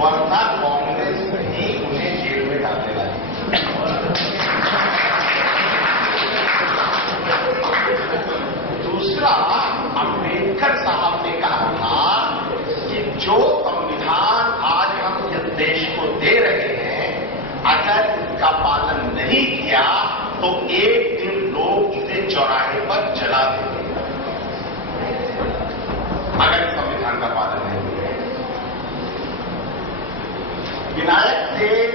वरना कांग्रेस ही उन्हें जेल में डालने वाली। दूसरा, अम्बेडकर साहब ने कहा था कि जो संविधान आज हम इस देश को दे रहे हैं, अगर इसका पालन नहीं किया तो एक दिन लोग इसे चौराहे पर जला देंगे। अगर संविधान का पालन नहीं किया, विनायक देव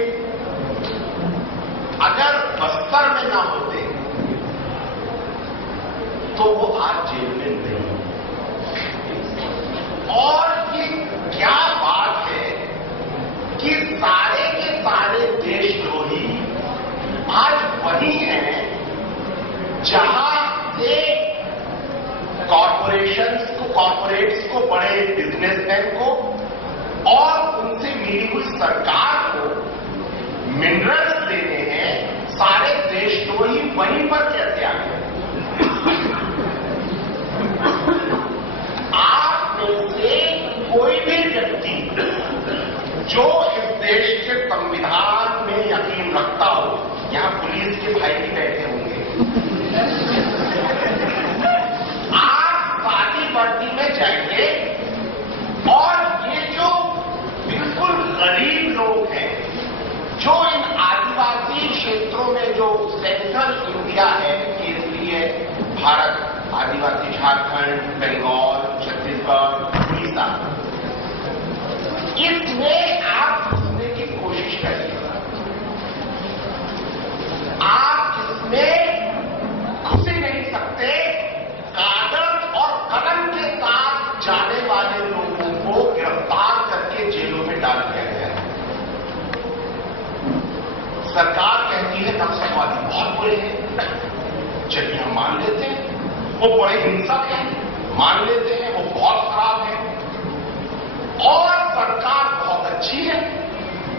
अगर बस्तर में ना होते तो वो आज जेल में नहीं। और ये क्या बात है कि सारे के सारे देशद्रोही आज वही हैं जहां से कॉर्पोरेट्स को, बड़े बिजनेसमैन को और उनसे मिली हुई सरकार को मिनरल्स देने हैं। सारे देशद्रोही वहीं पर कैसे आ गए? आप में से कोई भी व्यक्ति जो इस देश के संविधान में यकीन रखता हो, यहां पुलिस के भाई भी बैठे होंगे, आप शादी वर्दी में जाएंगे और ये जो बिल्कुल गरीब लोग हैं, जो इन आदिवासी क्षेत्रों में जो सेंट्रल इंडिया है, केंद्रीय भारत, आदिवासी झारखंड, बंगाल, छत्तीसगढ़, उड़ीसा, इसमें आप घुसने की कोशिश करिए। आप इसमें घुस ही नहीं सकते। कागज और कलम के साथ जाने वाले लोगों को गिरफ्तार करके जेलों में डाल दिया गया है। सरकार कहती है नक्सलवादी बहुत बुरे हैं, चलिए हम मान लेते हैं। वो बड़े हिंसक हैं, मान लेते हैं। वो बहुत खराब है। और सरकार बहुत अच्छी है,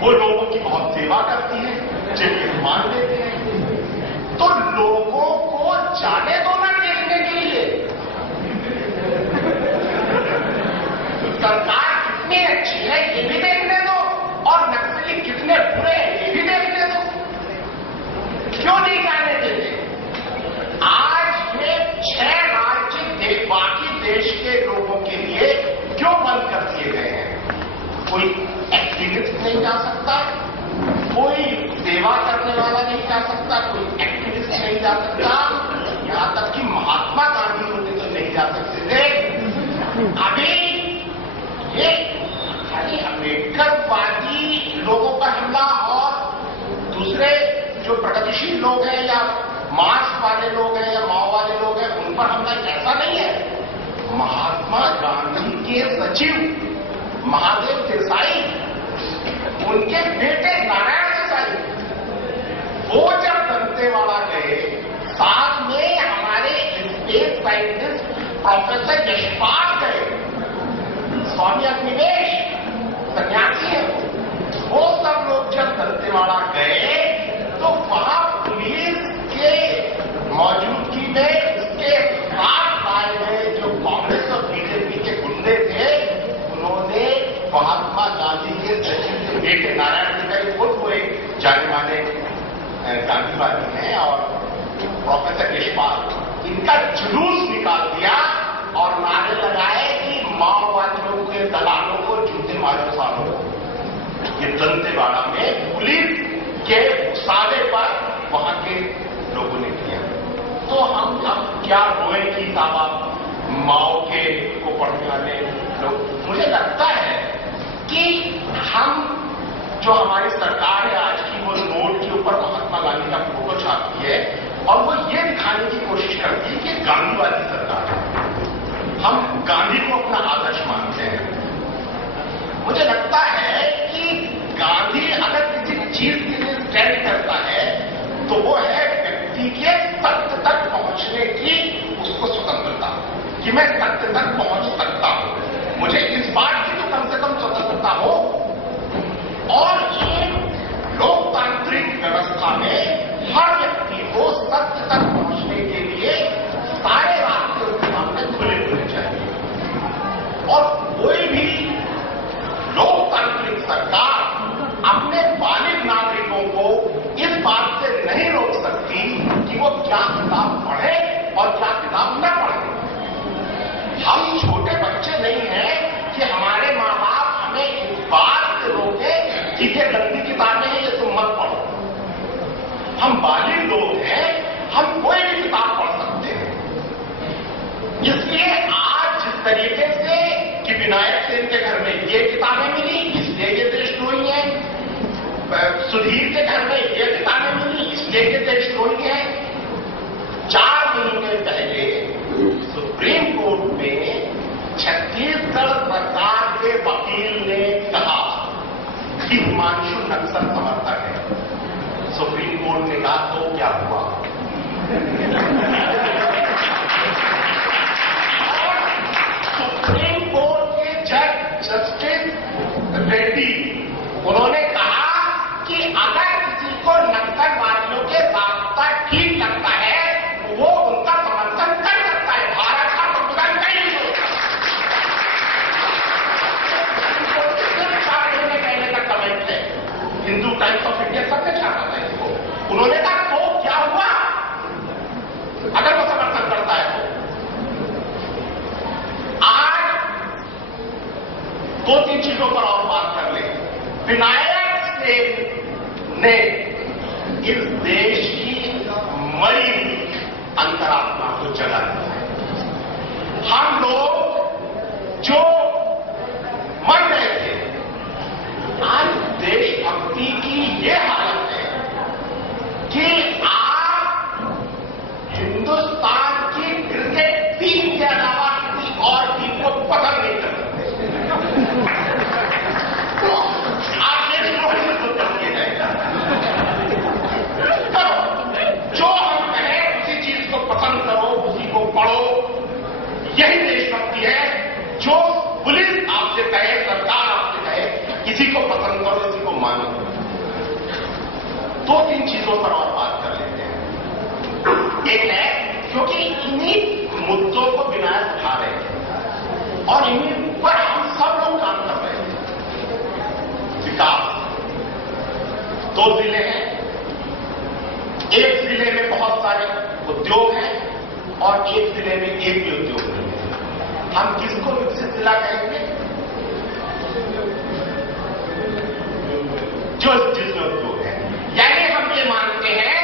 वो लोगों की बहुत सेवा करती है, चलिए हम मान लेते हैं। तो लोगों को जाने दो ना देखने के लिए। सरकार कितनी अच्छी है ये भी देखने दो, और नक्सली कितने बुरे हैं ये भी देखने दो। क्यों नहीं जाने देते? आज ये 6 राज्य बाकी देश के लोगों के लिए क्यों बंद कर दिए गए हैं? कोई एक्टिविस्ट नहीं जा सकता, कोई सेवा करने वाला नहीं जा सकता, कोई एक्टिविस्ट नहीं जा सकता, यहां तक कि महात्मा गांधी होते तो नहीं जा सकते थे। अभी ये खाली अम्बेडकरवादी लोगों पर हमला और दूसरे जो प्रगतिशील लोग हैं या मार्क्स वाले लोग हैं या माओ वाले लोग हैं उन पर हमला, ऐसा नहीं है। महात्मा गांधी के सचिव महादेव देसाई, उनके बेटे नारायण देसाई, वो जब दंतेवाड़ा गए, साथ में हमारे स्पेस साइंटिस्ट प्रोफेसर यशपाल गए, स्वामी अग्निवेश सन्यासी है, वो सब लोग जब दंतेवाड़ा गए तो वहां पुलिस के मौजूदगी में उसके साथ आए हुए जो कांग्रेस और बीजेपी के गुंडे थे, उन्होंने महात्मा गांधी के सचिव के बेटे नारायण देसाई, खुद वो एक जाने माने गांधीवादी हैं, और प्रोफेसर यशपाल, इनका जुलूस निकाल दिया और नारे लगाए कि माओवादियों के दलालों को जूते मारो सालो। ये दंतेवाड़ा में पुलिस के सादे पर वहां के लोगों ने किया। तो हम अब क्या रोए कि साहब माओ के को पढ़ने वाले लोग। मुझे लगता है कि हम जो हमारी सरकार है आज की, वो नोट के ऊपर महात्मा गांधी का फोटो छापती है और वो ये दिखाने की कोशिश करती है कि गांधीवादी सरकार है, हम गांधी को अपना आदर्श मानते हैं। मुझे लगता है कि गांधी अगर किसी चीज के लिए स्टैंड करता है तो वो है व्यक्ति के सत्य तक पहुंचने की उसको स्वतंत्रता, कि मैं सत्य तक पहुंच सकता हूं, मुझे इस बात की तो कम से कम स्वतंत्रता हो। और ये लोकतांत्रिक व्यवस्था में हर व्यक्ति को सत्य तक पहुंचने के लिए सारे रास्ते उसके सामने खुले होने चाहिए। और कोई भी लोकतांत्रिक ठीक है, गंदी किताबें हैं, ये तुम मत पढ़ो। हम बालिग लोग हैं, हम कोई भी किताब पढ़ सकते हैं। इसलिए आज जिस तरीके से कि विनायक सेन के घर में ये किताबें मिली, इसलिए ये देशद्रोही है, सुधीर के घर में ये किताबें मिली, इसलिए ये देशद्रोही है। 4 महीने पहले सुप्रीम कोर्ट में छत्तीसगढ़ सरकार के वकील ने कहा कि हिमांशु नक्सल समर्थक है। सुप्रीम कोर्ट ने कहा तो क्या हुआ? सुप्रीम कोर्ट के जज जस्टिस रेड्डी उन्होंने कहा कि अगर किसी को नक्सलवादियों के रास्ता ठीक लगता है वो उनका समर्थन कर सकता है, भारत का संविधान नहीं होता। 4 महीने पहले का कमेंट है, हिंदू टाइम्स ऑफ इंडिया सबने छापा था इसको। उन्होंने कहा तो क्या हुआ अगर वो समर्थन करता है तो? आज 2-3 चीजों पर और बात कर ले। विनायक सेन ने इस देश की मरी अंतरात्मा को जगा दिया है। हम लोग जो मर रहे थे, आज देशभक्ति की ये हालत है कि आप हिंदुस्तान की क्रिकेट टीम के अलावा किसी और टीम को पसंद नहीं कर सकते। आप ये जो हम कहें उसी चीज को पसंद करो, उसी को पढ़ो, यही देशभक्ति है। जो पुलिस आपसे कहे, सरकार आपसे कहे, किसी को पसंद करो, किसी को मानो। 2-3 चीजों पर और बात कर लेते हैं। एक है क्योंकि इन्हीं मुद्दों को विनायक उठा रहे हैं और इन्हीं पर हम सब लोग काम कर रहे हैं। विकास 2 जिले हैं, एक जिले में बहुत सारे उद्योग हैं और एक जिले में एक भी उद्योग नहीं है। हम किसको विकसित जिला कहेंगे? जो जिसमें उद्योग है। यानी हम ये मानते हैं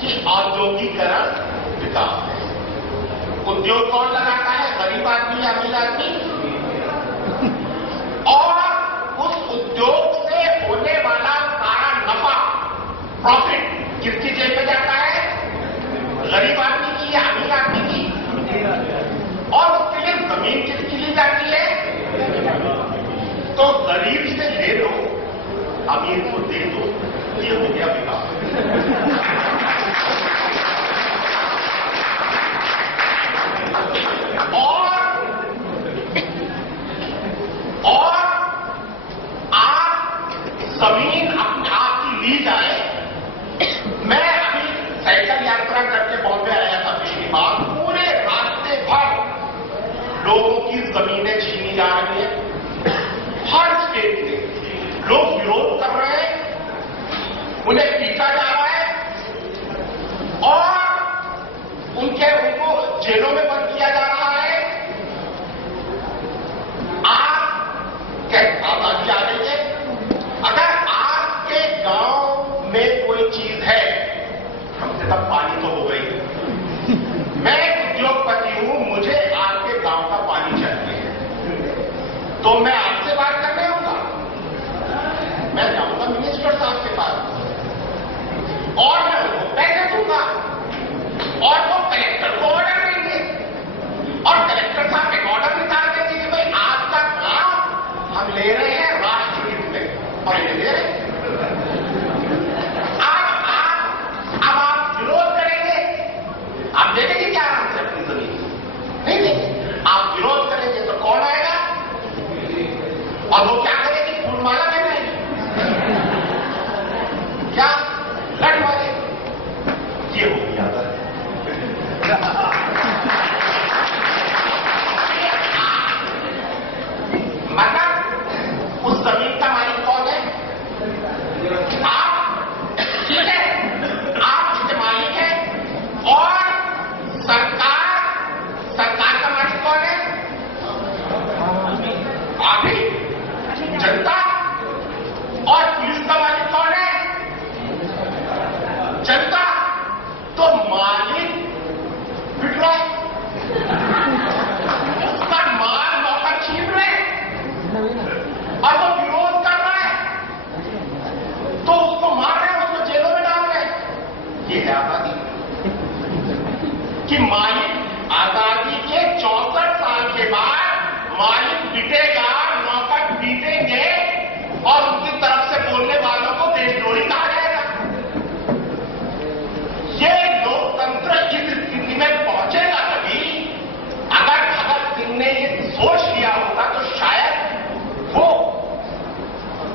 कि औद्योगिकरण विकास है। उद्योग कौन लगाता है? गरीब आदमी या अमीर आदमी। और उस उद्योग से होने वाला सारा नफा, प्रॉफिट किसकी जेब में जाता है? गरीब आदमी की या अमीर आदमी की? और उसके लिए जमीन किसकी ली जाती है? तो गरीब से ले लो, अमीर को दे दो, ये हो गया विकास। और आप जमीन अपने आप की ली जाए। मैं अभी साइकिल यात्रा करके बॉम्बे आया था पिछली बार, पूरे रास्ते भर लोगों की जमीनें छीनी जा रही हैं। हर स्टेट में लोग विरोध कर रहे हैं, उन्हें पीटा जा रहा है और उनको जेलों में बंद किया जा रहा है। आप आगे आ जाइए। अगर आपके गांव में कोई चीज है, कम से कम पानी तो हो गई। मैं उद्योगपति हूं, मुझे आपके गांव का पानी चाहिए, तो मैं आपसे बात करने आऊंगा? मैं जाऊंगा मिनिस्टर साहब के पास और मैं उनको पैसे दूंगा और वो कलेक्टर को ऑर्डर देंगे और कलेक्टर साहब एक ऑर्डर निकाल देंगे कि भाई आपका काम हम ले रहे हैं राष्ट्रहित में और ये ले रहे हैं। अब आप विरोध करेंगे, आप देखेंगे क्या आराम से अपनी जमीन? नहीं देंगे। आप विरोध करेंगे तो कौन आएगा और वो क्या करेगी? फूलमाला बनाएगी, क्या लट मारे? ये हो गया मतलब उस जमीन का मालिक कौन है?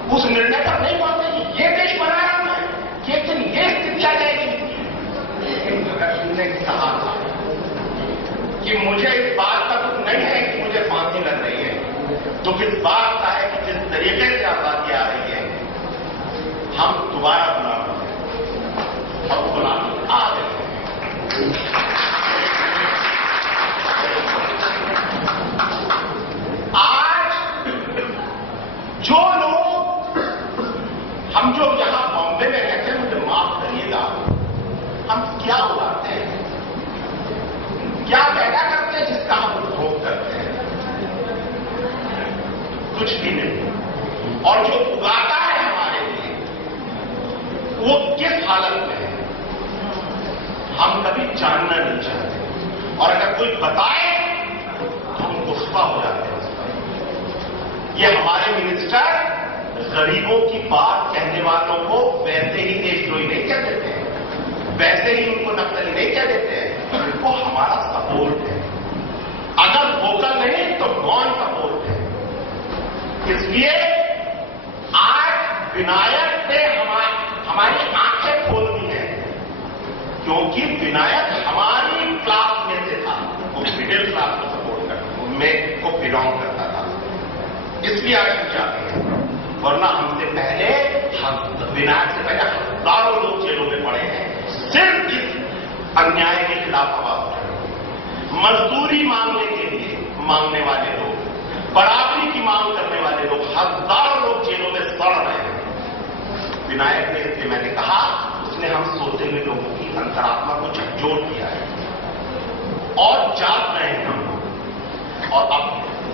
उस निर्णय पर नहीं पहुंचे कि ये देश बना रहा मैं, कि एक दिन ये स्थिति आ जाएगी। लेकिन भगत सिंह ने कहा था कि मुझे इस बात का दुख नहीं है कि मुझे फांसी लग रही है, दुख इस बात का है कि जिस तरीके से आजादी आ रही है हम दोबारा गुलाम और गुलामी आ गए। आज जो लोग हम जो यहां बॉम्बे में रहते हैं, मुझे माफ करिएगा, हम क्या उगाते हैं, क्या पैदा करते हैं जिसका हम उपभोग करते हैं? कुछ भी नहीं। और जो उगाता है हमारे लिए वो किस हालत में है हम कभी जानना नहीं चाहते, और अगर कोई बताए तो हम गुस्सा हो जाते हैं उस पर। ये हमारे मिनिस्टर गरीबों की बात कहने वालों को वैसे ही देशद्रोही नहीं कह देते हैं, वैसे ही उनको नक्सली नहीं कह देते हैं, उनको हमारा सपोर्ट है। अगर वोकल नहीं तो नॉन सपोर्ट है। इसलिए आज विनायक ने हमारी आंखें खोल दी हैं, क्योंकि विनायक हमारी क्लास में से था, वो मिडिल क्लास को सपोर्ट करता, में को बिलोंग करता था, इसलिए आज हम जाते हैं। वरना हमसे पहले विनायक से पहले हजारों लोग जेलों में पड़े हैं सिर्फ इस अन्याय के खिलाफ आवाज उठाने। मजदूरी मांगने वाले लोग, बराबरी की मांग करने वाले लोग, हजारों लोग जेलों में सड़ रहे हैं। विनायक ने, इसलिए मैंने कहा, उसने हम सोते हुए लोगों की अंतरात्मा को झकझोर दिया है और जाग रहे हैं हम। और अब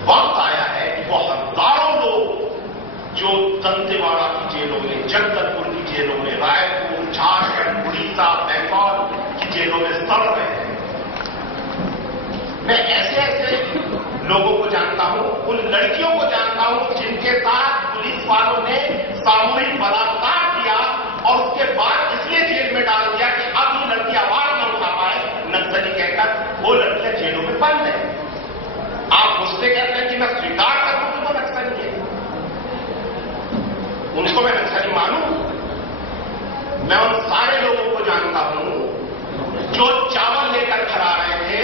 वक्त आया है कि वो हजारों लोग जो दंतेवाड़ा की जेलों में, जगदलपुर की जेलों में, रायपुर, झारखंड, उड़ीसा, बंगाल की जेलों में सड़ रहे हैं, मैं ऐसे ऐसे लोगों को जानता हूं, उन लड़कियों को जानता हूं जिनके साथ पुलिस वालों ने सामूहिक बलात्कार किया और उसके बाद इसलिए जेल में डाल दिया कि अब ये लड़की आवाज न उठा पाए नक्सली कहकर, वो लड़कियां जेलों में बंद है। आप मुझसे कहते हैं कि मैं स्वीकार करूं कि वो नक्सली है, उनको मैं नक्सली मानूं? मैं उन सारे लोगों को जानता हूं जो चावल लेकर खड़ा रहे थे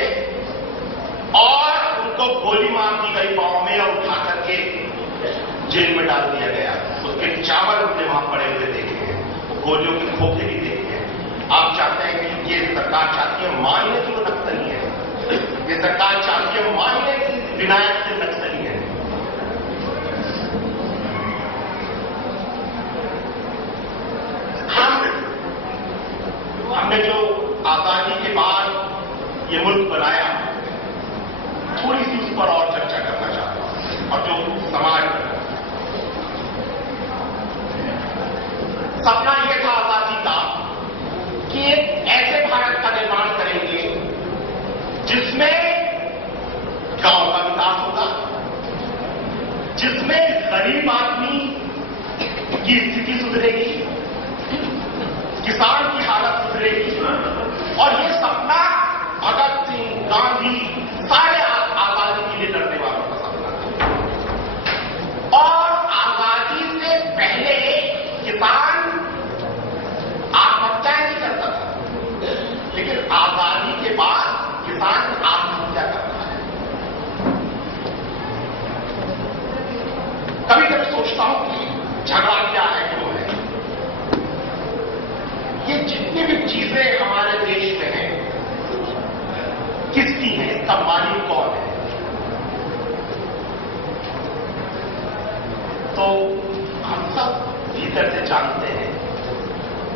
और उनको गोली मार दी गई पांव में और उठा करके जेल में डाल दिया गया। उसके चावल उसने वहां पड़े हुए देखे हैं, गोलियों के खोखे भी देखे हैं। आप चाहते हैं कि ये सरकार चाहती है मान ले कि वो नक्सली है, ये सरकार चाहती है मान ले कि विनायक से नक्सली है। हमने जो आजादी के बाद ये मुल्क बनाया, थोड़ी सी उस पर और चर्चा करना चाहता हूं। और जो समाज सपना यह था आजादी का कि एक ऐसे भारत का निर्माण करेंगे जिसमें गांव का विकास होगा, जिसमें गरीब आदमी की स्थिति सुधरेगी, किसान की हालत सुधरेगी। और ये सपना भगत सिंह, गांधी, सारे आजादी के लिए लड़ने वालों का सपना था। और आजादी से पहले किसान आत्महत्या नहीं करता था, लेकिन आजादी के बाद किसान आत्महत्या करता है। कभी कभी सोचता हूं कि झगड़ा क्या है, क्यों है? ये जितनी भी चीजें हमारे देश में हैं, किसकी है, इसका मालिक कौन है? तो हम सब भीतर से जानते हैं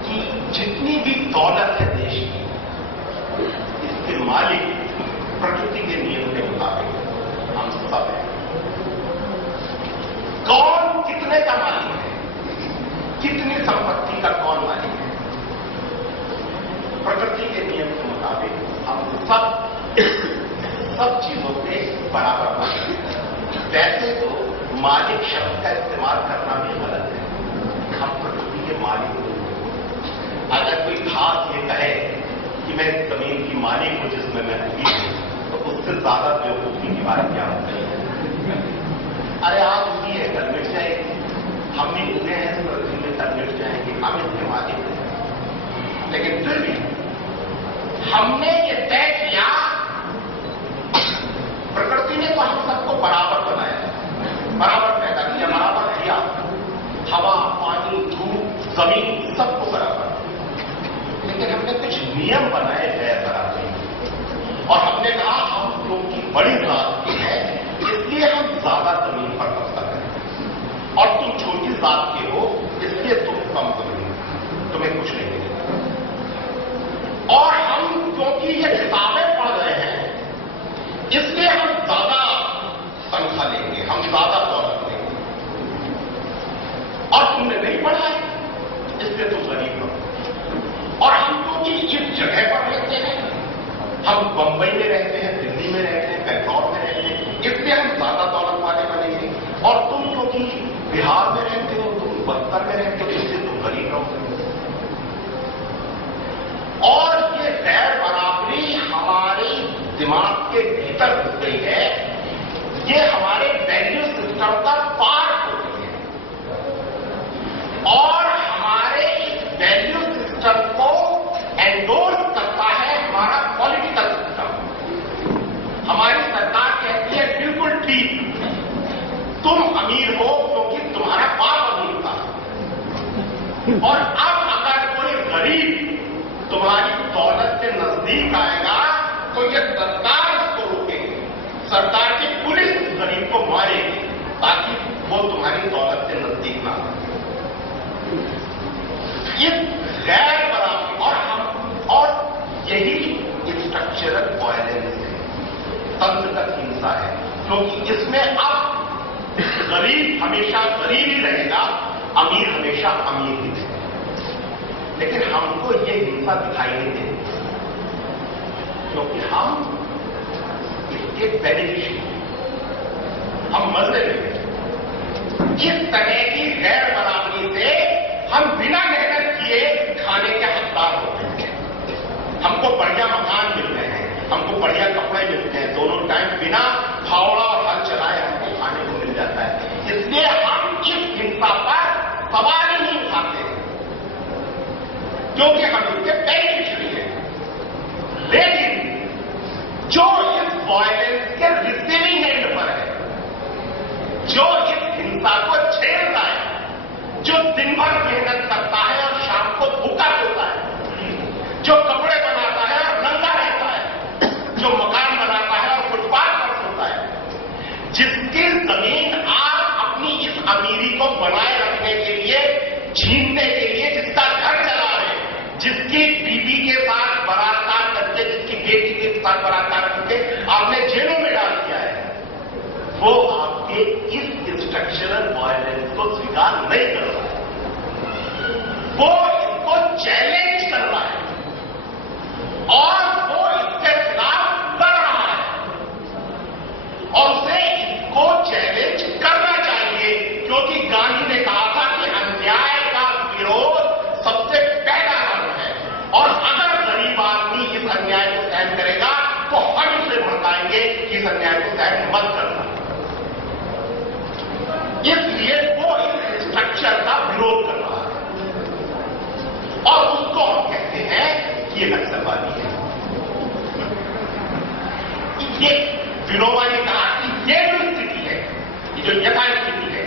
कि जितनी भी दौलत है देश की, इसके मालिक प्रकृति के नियम के मुताबिक हम सब हैं। कौन कितने का मालिक है, कितनी संपत्ति का कौन मालिक है? प्रकृति के नियम के मुताबिक हम सब चीजों के बराबर मालिक हैं। वैसे तो मालिक शब्द का इस्तेमाल करना भी गलत है, हम प्रकृति के मालिक नहीं। अगर कोई खास ये कहे कि मैं इस जमीन की मालिक हूं जिसमें मैं हुई हूं, तो उससे ज्यादा बेवकूफी की बात क्या होती है? अरे आज हुई है, कल मिट जाएगी, हम भी उन्हें हैं तो तक मिट जाएंगे, हम इतने वादे हैं। लेकिन फिर भी हमने ये तय किया, प्रकृति ने तो हम सबको बराबर बनाया, बराबर पैदा किया, बराबर किया, हवा, पानी, धूप, जमीन सबको बराबर। लेकिन हमने कुछ नियम बनाए गैर बराबरी, और हमने कहा हम लोग की बड़ी जात की है इसलिए हम ज्यादा जमीन पर कब्जा करें, और तुम छोटी जात के हो इसलिए तुम कम जमीन, तुम्हें कुछ नहीं मिलेगा। और हम क्योंकि ये किताबें पढ़ रहे हैं इसलिए हम ज्यादा संख्या लेंगे, हम ज्यादा दौलत लेंगे, और तुमने नहीं पढ़ा है इसलिए तुम गरीब हो। और हम क्योंकि इस जगह पर रहते हैं, हम बंबई में रहते हैं, दिल्ली में रहते हैं, बेंगलौर में रहते हैं, इसलिए हम ज्यादा दौलत वाले बनेंगे, और तुम क्योंकि बिहार में रहते हो, तुम बस्तर में रहते हो, इसलिए तुम गरीब रहोगे। और ये गैर बराबरी हमारे दिमाग के भीतर घुस गई है, ये हमारे वैल्यू सिस्टम का पार्ट हो गई है, और हमारे इस वैल्यू सिस्टम को एंडोर्स करता है हमारा पॉलिटिकल सिस्टम। हमारी सरकार कहती है बिल्कुल ठीक, तुम अमीर हो क्योंकि तुम्हारा बाप अमीर था, और अब अगर कोई गरीब तुम्हारी दौलत के नजदीक आएगा तो ये सरकार उसको रोकेगी, सरकार की पुलिस गरीब को मारेगी ताकि वो तुम्हारी दौलत के नजदीक ना आए। ये गैर बराबरी और यही स्ट्रक्चरल वायलेंस है, तंत्रगत हिंसा है, क्योंकि इसमें अब गरीब हमेशा गरीब ही रहेगा, अमीर हमेशा अमीर ही रहेगा। लेकिन हमको ये हिंसा दिखाई नहीं देती क्योंकि हम इसके बेनिफिशियरी, हम मजे लेंगे। इस तरह की गैर बराबरी से हम बिना मेहनत किए खाने के हकदार होते हैं। हमको बढ़िया मकान मिल रहे हैं, हमको बढ़िया कपड़े मिलते हैं, दोनों टाइम बिना फावड़ा और हल चलाए हमको खाने को मिल जाता है। इसलिए हम इस हिंसा पर सवाल ही नहीं उठाते हैं क्योंकि हम इसके बेनिफिशियरी हैं। लेकिन जो इस वायलेंस के रिसीविंग एंड पर है, जो इस हिंसा को झेल रहा है, जो दिन भर मेहनत करता है और शाम को भूखा होता है, जो कपड़े बनाता है और नंगा रहता है, जो मकान बनाता है और फुटपाथ पर सोता है, जिसकी जमीन आप अपनी इस अमीरी को बनाए रखने के लिए, छीनने के लिए, जिसका घर चला रहे, जिसकी बीबी के साथ बलात्कार करके, जिसकी बेटी के साथ बलात्कार करके आपने जेलों में डाल दिया है, वो आपके इस स्ट्रक्चरल वायलेंस को स्वीकार नहीं कर रहा है, वो इसको चैलेंज कर रहा है और वो इसके खिलाफ लड़ रहा है, और उसे इसको चैलेंज करना चाहिए क्योंकि गांधी ने कहा था कि अन्याय का विरोध सबसे पहला धर्म है, और अगर गरीब आदमी इस अन्याय को सहन करेगा तो हम उसे भड़काएंगे कि इस अन्याय को सहन मत करना। इसलिए वो इस स्ट्रक्चर का विरोध कर रहा है और उसको हम कहते हैं कि ये नक्सलवादी है। ये विनोबा ने कहा कि ये जो स्थिति है, ये जो यथा स्थिति है,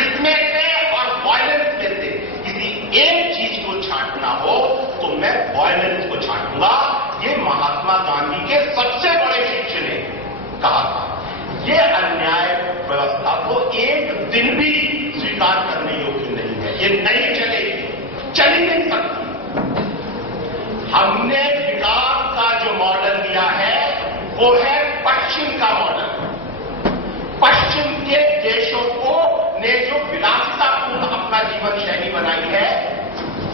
इसमें से और वायलेंस में से किसी एक चीज को छांटना हो तो मैं वायलेंस को छांटूंगा। ये महात्मा गांधी के सबसे बड़े शिष्य ने कहा था। ये अन्याय व्यवस्था को एक दिन भी स्वीकार करने योग्य नहीं है, ये नहीं चलेगी, चल ही नहीं सकती। हमने विकास का जो मॉडल दिया है वो है पश्चिम का मॉडल। पश्चिम के देशों को ने जो विलासितापूर्ण अपना जीवन शैली बनाई है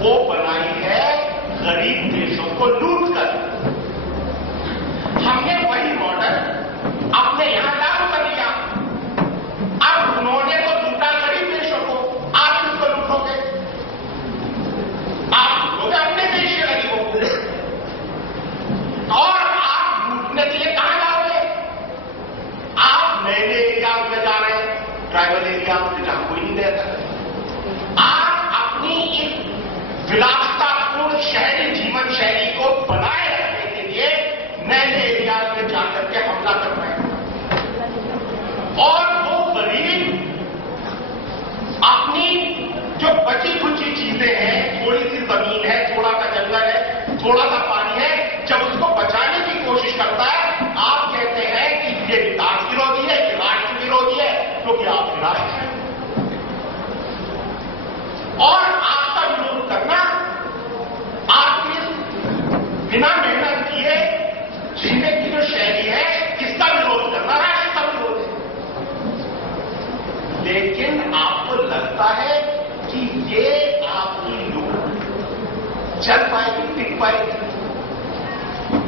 वो बनाई है गरीब देशों को लूट कर। हमने वही मॉडल अपने यहां लागू कर लिया। अब उन्होंने तो लूटा गरीब देशों को, आप किसको लूटोगे? आप लूटोगे अपने देश के गरीबों को, और आप लूटने के लिए कहां जाओगे? आप नए एरिया में जा रहे हैं, ट्राइबल एरिया में जहां कोई नहीं रहता, विलासितापूर्ण शहरी जीवन शैली को बनाए रखने के लिए नए नए एरिया में जाकर के हमला कर रहे हैं। और वो गरीब अपनी जो बची खुची चीजें हैं, थोड़ी सी जमीन है, थोड़ा सा जंगल है, थोड़ा सा पानी है, जब उसको बचाने की कोशिश करता है, आप कहते हैं कि ये विकास विरोधी है, ये राष्ट्र विरोधी है, क्योंकि आप राष्ट्र हैं। और आपका विरोध करना, आपकी बिना मेहनत किए जीने की जो शैली है, इसका विरोध करना राष्ट्र का विरोध है। लेकिन आपको लगता है कि ये आपकी लूट चल पाएगी, टिक पाएगी।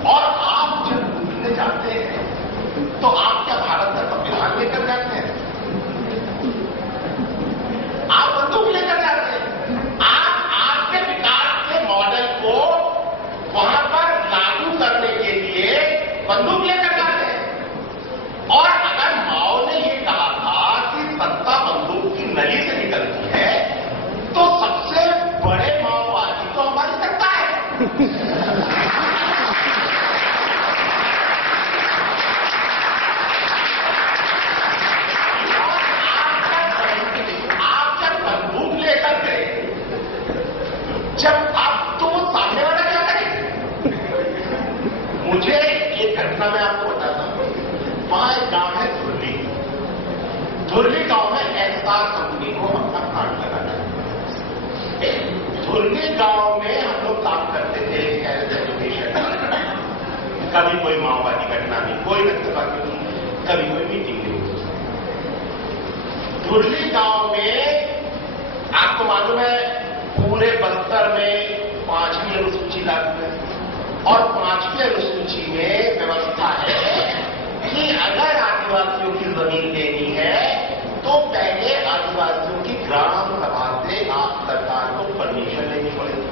और आप जब लूटने जाते हैं तो आप क्या भारत का संविधान लेकर जाते हैं? आप बंदूक लेकर जाते हैं। आप आपके विकास के मॉडल को वहां पर लागू करने के लिए बंदूक लेकर जाते हैं। और अगर माओ ने यह कहा था कि सत्ता बंदूक की नली से निकलती है, तो सबसे बड़े माओवादी तो हमारी सत्ता है। आप जब बंदूक लेकर गए, जब आप तो वो सामने वाला क्या करे? मुझे एक घटना मैं आपको बताता हूं। वहां एक गांव है धुर्ली। धुर्ली गांव में एस्सार कंपनी को अपना प्लांट लगाना है। धुर्ली गांव में हम लोग काम करते थे हेल्थ एजुकेशन। कभी कोई माओवादी घटना नहीं, कोई नक्सलवादी नहीं, कभी कोई मीटिंग नहीं। धुर्ली गांव में आपको मालूम है पूरे बस्तर में 5वीं अनुसूची लागू है। और 5वीं अनुसूची में व्यवस्था है कि अगर आदिवासियों की जमीन लेनी है तो पहले आदिवासियों की ग्राम सभा से आप सरकार को परमिशन लेनी पड़ेगी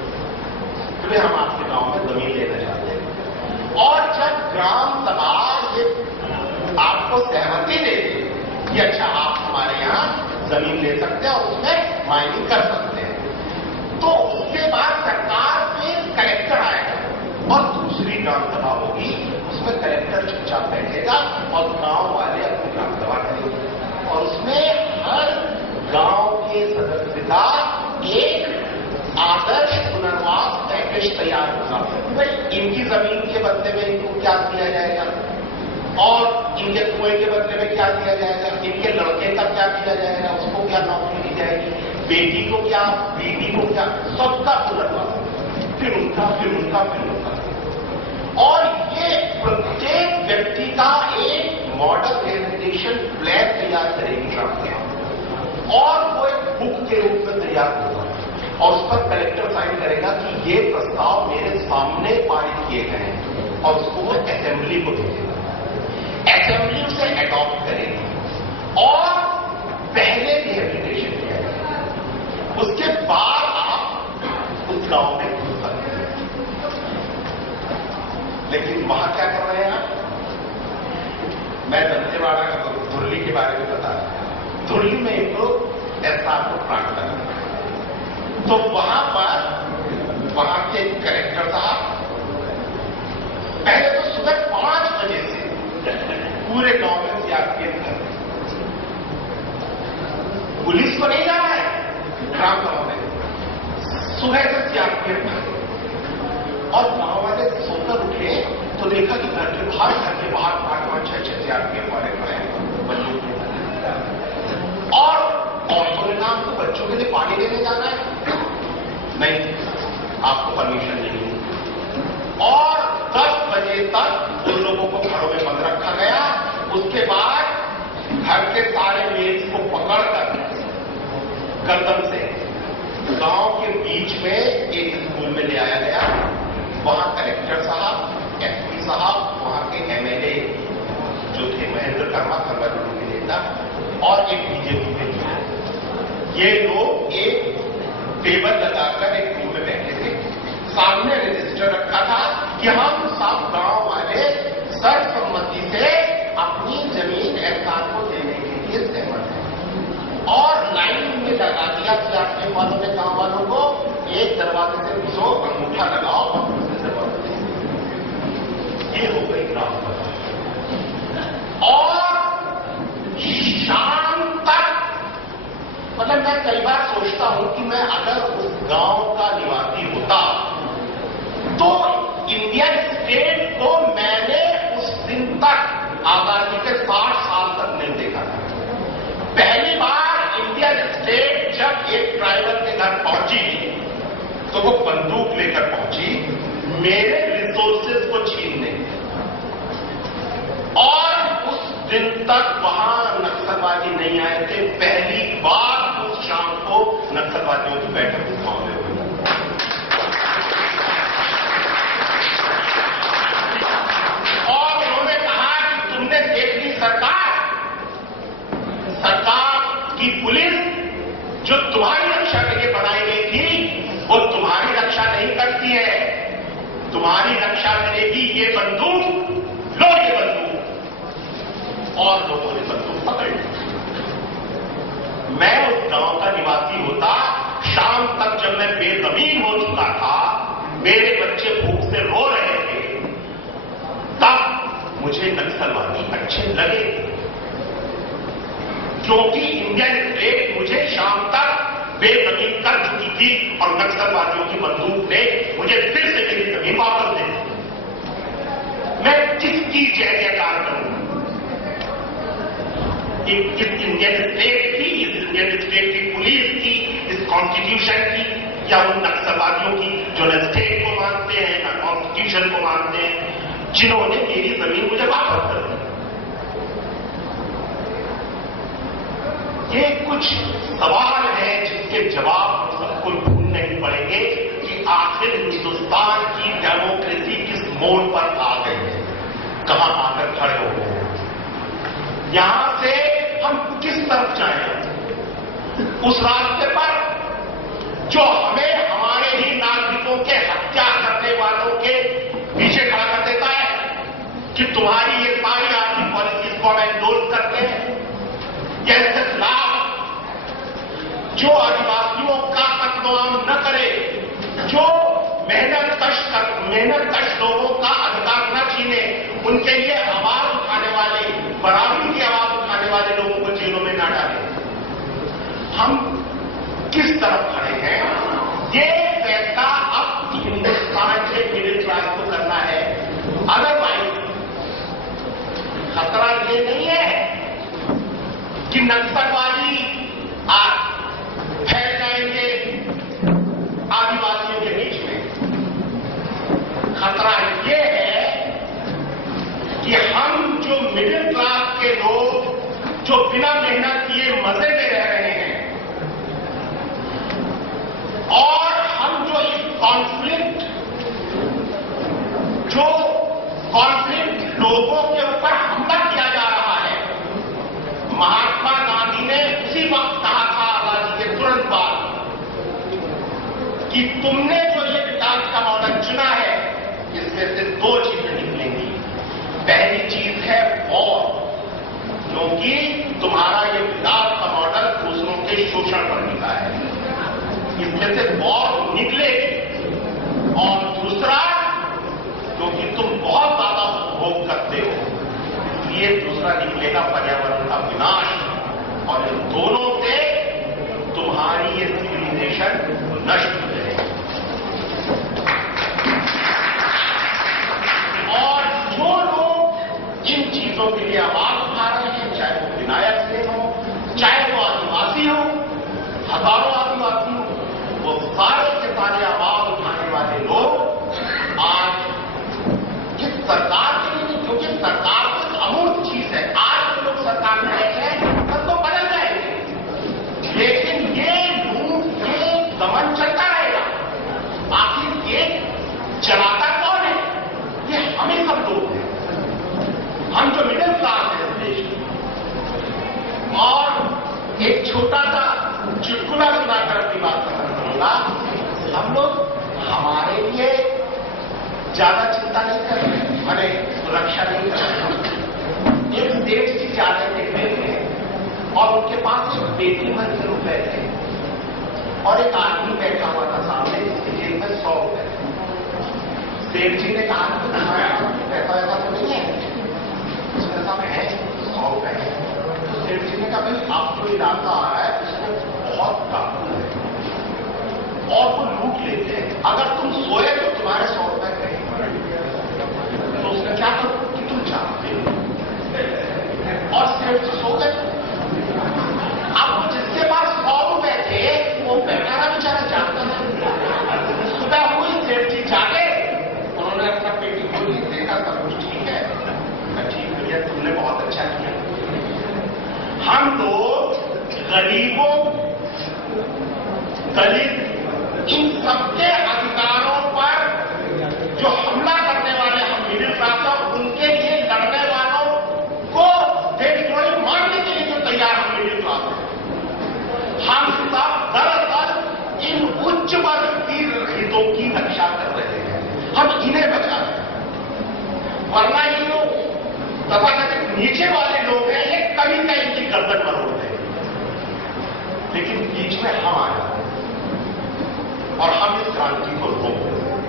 कि हम आपके गांव में जमीन लेना चाहते हैं। और जब ग्राम सभा ये आपको सहमति दे कि अच्छा आप हमारे यहां जमीन ले सकते हैं और उसमें माइनिंग कर सकते हैं, तो उसके बाद सरकार से कलेक्टर आएगा और दूसरी ग्राम सभा होगी। उसमें कलेक्टर चुपचाप बैठेगा और गांव वाले अपनी ग्राम सभा करेंगे। और उसमें हर गांव के सदस्य का एक आदर्श पुनर्वास पैकेज तैयार होगा। भाई इनकी जमीन के बदले में इनको क्या दिया जाएगा और इनके कुएं के बदले में क्या दिया जाएगा, इनके लड़के का क्या दिया जाएगा, उसको क्या नौकरी दी जाएगी, बेटी को क्या, बेटी को क्या, सबका पुनर्वास, फिर उनका, फिर उनका, फिर उनका। और ये प्रत्येक व्यक्ति का एक मॉडल रिहेबिलिटेशन प्लान तैयार करेगी ग्राम और वो एक बुक के रूप में तैयार होगा और उस पर कलेक्टर साइन करेगा कि ये प्रस्ताव मेरे सामने पारित किए गए हैं और उसको वो असेंबली को भेजेगा। असेंबली उसे अडॉप्ट करेगी और पहले रिहेबिलिटेशन किया जाएगा। उसके बाद आप उस गांव में घुस सकते हैं। लेकिन वहां क्या कर रहे हैं आप? मैं दंतेवाड़ा का धुर्ली के बारे में बता रहा हूं। धुर्ली में एक लोग एस्सार को प्लांट कर रहे हैं। तो वहां पर वहां के कलेक्टर साहब पहले तो सुबह 5 बजे से पूरे गांव में सीआरपीएफ कर रहे। पुलिस को नहीं जाना है ग्राम सभा में, सुबह से सीआरपीएफ कर। और गांव वाले सोकर उठे तो देखा कि घर के बाहर 5-5, 6-6 सीआरपीएफ वाले खड़े हैं बच्चों के। और औरतों ने कहा आपको बच्चों के लिए पानी लेने जाना है, नहीं आपको परमिशन नहीं है। और 10 बजे तक उन लोगों को घरों में बंद रखा गया। उसके बाद घर के सारे मेल्स को पकड़कर गर्दन से गांव के बीच में एक स्कूल में ले आया गया। वहां कलेक्टर साहब, एसपी साहब, वहां के एमएलए जो थे महेंद्र कर्मा सर्वदलीय के नेता और एक बीजेपी के नेता, ये लोग एक टेबल लगाकर एक रूम में बैठे थे। सामने रजिस्टर रखा था कि हम सब गांव वाले सर्वसम्मति से अपनी जमीन एस्सार को देने के लिए सहमत हैं। और लाइन में लगा दिया कि आपके वालों ने गांव वालों को एक दरवाजे से घुसो, अंगूठा लगाओ और दूसरे दरवाजे से, ये हो गई ग्राम सभा। और शाम तक, मतलब मैं कई बार सोचता हूं कि मैं अगर उस गांव का निवासी होता तो इंडियन स्टेट को मैंने उस दिन तक आजादी के 60 साल तक नहीं देखा था। पहली बार इंडियन स्टेट जब एक ट्राइबल के घर पहुंची तो वो बंदूक लेकर पहुंची मेरे रिसोर्सेज को छीनने, और उस दिन तक वहां नक्सलवादी नहीं आए थे। पहली बार उस शाम को नक्सलवादियों की बैठक उठाने हुई और उन्होंने कहा कि तुमने देख ली सरकार की पुलिस जो तुम्हारी रक्षा के लिए बनाई गई थी वो तुम्हारी रक्षा नहीं करती है, तुम्हारी रक्षा करेगी ये बंदूक, लो ये बंदूक। और लोगों ने बंदूक पकड़ ली। मैं उस गांव का निवासी होता, शाम तक जब मैं बेजमीन हो चुका था, मेरे बच्चे भूख से रो रहे थे, तब मुझे नक्सलवादी अच्छे लगे, क्योंकि इंडियन स्टेट मुझे शाम तक बेजमीन कर चुकी थी और नक्सलवादियों की बंदूक ने मुझे फिर से मेरी जमीन वापस दे दी। मैं किसकी जय जयकार करूं? इस इंडियन स्टेट की, इस इंडियन स्टेट की पुलिस की, इस कॉन्स्टिट्यूशन की, या उन नक्सलवादियों की जो न स्टेट को मानते हैं न कॉन्स्टिट्यूशन को मानते हैं, जिन्होंने मेरी जमीन मुझे वापस कर दी? ये कुछ सवाल हैं जिसके जवाब हम सबको ढूंढने ही पड़ेंगे कि आखिर हिंदुस्तान की डेमोक्रेसी किस मोड़ पर आ गई है, कहां आकर खड़े हो गए हैं, यहां से हम किस तरफ जाएं? उस रास्ते पर जो हमें हमारे ही नागरिकों के हत्या करने वालों के पीछे खड़ा कर देता है कि तुम्हारी ये सारी आर्थिक पॉलिसीज को हम एंडोर्स करते हैं, जैसे लाभ जो आदिवासियों का कत्लेआम न करे, जो मेहनत कश लोगों का अधिकार न छीने, उनके लिए आवाज उठाने वाले, बराबरी की आवाज उठाने वाले लोगों को जेलों में न डाले। हम किस तरफ खड़े हैं? ये फैसला अब हिंदुस्तान के मिडिल क्लास को करना है। अदरवाइज खतरा ये नहीं है कि नक्सलवादी फैल जाएंगे आदिवासियों के बीच में। खतरा ये है कि हम जो मिडिल क्लास के लोग जो बिना मेहनत किए मजे में रह रहे हैं, और हम जो इस कॉन्फ्लिक्ट लोगों के ऊपर हमला किया जा रहा है, महात्मा गांधी ने उसी वक्त कहा था आजादी के तुरंत बाद कि तुमने जो ये विकास का मॉडल चुना है, इसमें से दो चीजें निकलेंगी। पहली चीज है वॉर, क्योंकि तुम्हारा ये विकास का मॉडल दूसरों के शोषण पर निकला है, इसमें से वॉर निकलेगी। और दूसरा, क्योंकि तुम बहुत ज्यादा उपभोग करते हो, इसलिए दूसरा निकलेगा पर्यावरण का विनाश, और इन दोनों से तुम्हारी ये सिविलाइजेशन नष्ट हो जाएगी। और जो लोग इन चीजों के लिए आवाज उठा रहे हैं, चाहे वो विनायक सेन हो, चाहे वो आदिवासी हो, हजारों आदिवासी हो, वो सारे के सारे आवाज उठाने वाले लोग आज इस सरकार के लिए नहीं, क्योंकि सरकार तो एक अमूर्त चीज है। आज लोग सरकार में बैठे हैं, कल तो बदल जाएंगे, लेकिन ये लूट, ये दमन चलता रहेगा। आखिर ये चलाता कौन है? ये हमें सब लोग हैं, हम जो मिडिल क्लास है इस देश में। और एक छोटा सा चुटकुला सुनाकर अपनी बात खत्म करूंगा। हम लोग हमारे लिए ज्यादा चिंता नहीं कर रहे, हमारे सुरक्षा नहीं कर रहे। एक सेठ जी जा रहे थे ट्रेन में, और उनके पास एक पेटी भर के रुपए थे, और एक आदमी बैठा हुआ था सामने, सेठ जी ने कहा कि पैसा वैसा तो नहीं है, उसने कहा है 100 रुपए है। तो सेठ जी ने कहा भाई आपको इलाका आ रहा है इसमें बहुत डाकू है और वो लूट लेते हैं, अगर तुम सोए तो तुम्हारे 100 रुपए कहीं। तो उसने क्या कहा कि तुम जानते हो, और सेठ जी सो गए। अब वो जिसके पास 100 रुपए थे वो बेचारा जानता नहीं। सुबह हुई, सेठ जी जागे, उन्होंने अपना पेटी खोली, देखा सब कुछ ठीक है। ठीक भैया तुमने बहुत अच्छा किया। हम लोग गरीबों, दलित, इन सबके अधिकारों पर जो हमला करने वाले हम मिडिल क्लास और उनके लिए लड़ने वालों को देशद्रोही मानने के लिए जो तैयार हम मिडिल क्लास हैं, हम सब दरअसल इन उच्च वर्ग की हितों की रक्षा कर रहे हैं, हम इन्हें बचा रहे हैं। वरना ये लोग तथाकथित नीचे वाले लोग हैं, ये कभी का इनकी गर्दन पर उड़ते हैं, लेकिन बीच में हम आ जाते हैं और हम इस क्रांति को रोक देते हैं।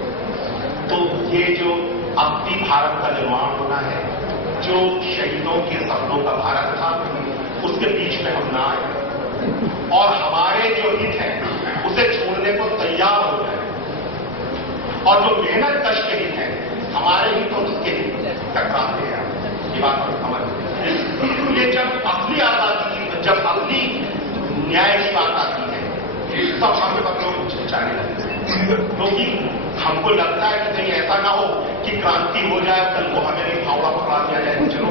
तो ये जो अपनी भारत का निर्माण होना है, जो शहीदों के सपनों का भारत था, उसके बीच में हम ना आए और हमारे जो हित है उसे छोड़ने को तैयार हो जाए, और जो मेहनत कश के हित है हमारे हित और उसके हित टकराते हैं। ये बात को समझ, ये जब असली आजादी की, जब असली न्याय की बात आती है तब हम लोग चिंचाने लगते हैं, क्योंकि हमको लगता है कि कहीं ऐसा ना हो कि क्रांति हो जाए, कल को हमें फावड़ा पकड़ा दिया जाए, चलो